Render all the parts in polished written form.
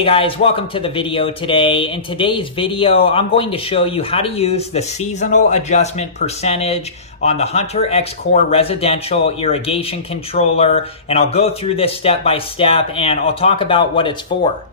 Hey guys, welcome to the video today. In today's video, I'm going to show you how to use the seasonal adjustment percentage on the Hunter X-Core residential irrigation controller, and I'll go through this step by step and I'll talk about what it's for.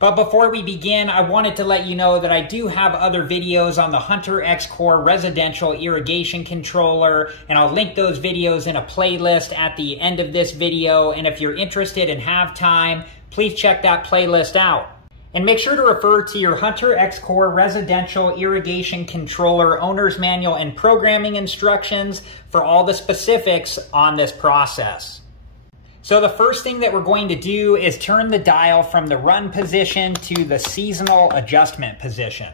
But before we begin, I wanted to let you know that I do have other videos on the Hunter X-Core residential irrigation controller, and I'll link those videos in a playlist at the end of this video. And if you're interested and have time, please check that playlist out. And make sure to refer to your Hunter X-Core residential irrigation controller owner's manual and programming instructions for all the specifics on this process. So the first thing that we're going to do is turn the dial from the run position to the seasonal adjustment position.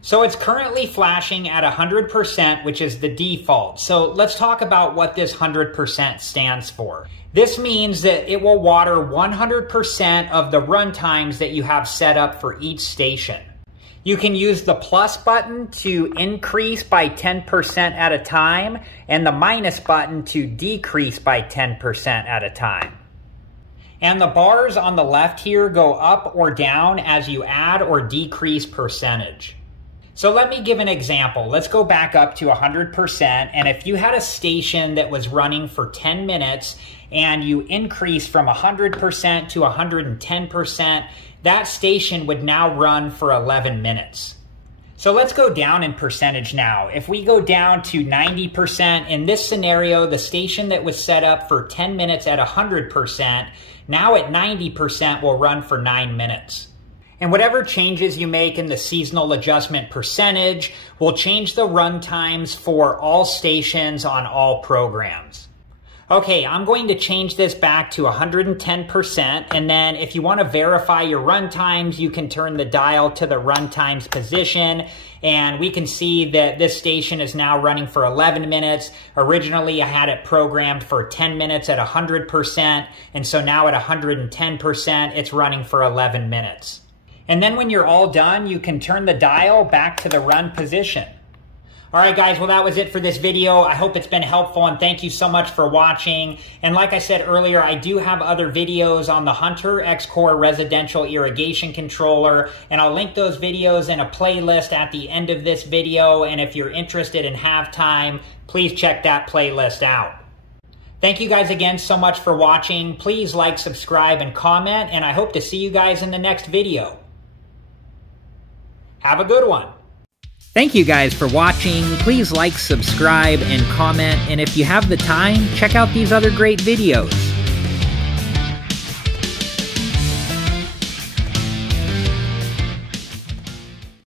So it's currently flashing at 100%, which is the default. So let's talk about what this 100% stands for. This means that it will water 100% of the run times that you have set up for each station. You can use the plus button to increase by 10% at a time and the minus button to decrease by 10% at a time. And the bars on the left here go up or down as you add or decrease percentage. So let me give an example. Let's go back up to 100%. And if you had a station that was running for 10 minutes and you increase from 100% to 110%, that station would now run for 11 minutes. So let's go down in percentage now. If we go down to 90%, in this scenario, the station that was set up for 10 minutes at 100%, now at 90% will run for 9 minutes. And whatever changes you make in the seasonal adjustment percentage will change the run times for all stations on all programs. Okay, I'm going to change this back to 110%, and then if you want to verify your run times, you can turn the dial to the run times position, and we can see that this station is now running for 11 minutes. Originally, I had it programmed for 10 minutes at 100%, and so now at 110%, it's running for 11 minutes. And then when you're all done, you can turn the dial back to the run position. All right, guys, well, that was it for this video. I hope it's been helpful, and thank you so much for watching. And like I said earlier, I do have other videos on the Hunter X-Core residential irrigation controller, and I'll link those videos in a playlist at the end of this video. And if you're interested and have time, please check that playlist out. Thank you guys again so much for watching. Please like, subscribe, and comment, and I hope to see you guys in the next video. Have a good one. Thank you guys for watching. Please like, subscribe, and comment. And if you have the time, check out these other great videos.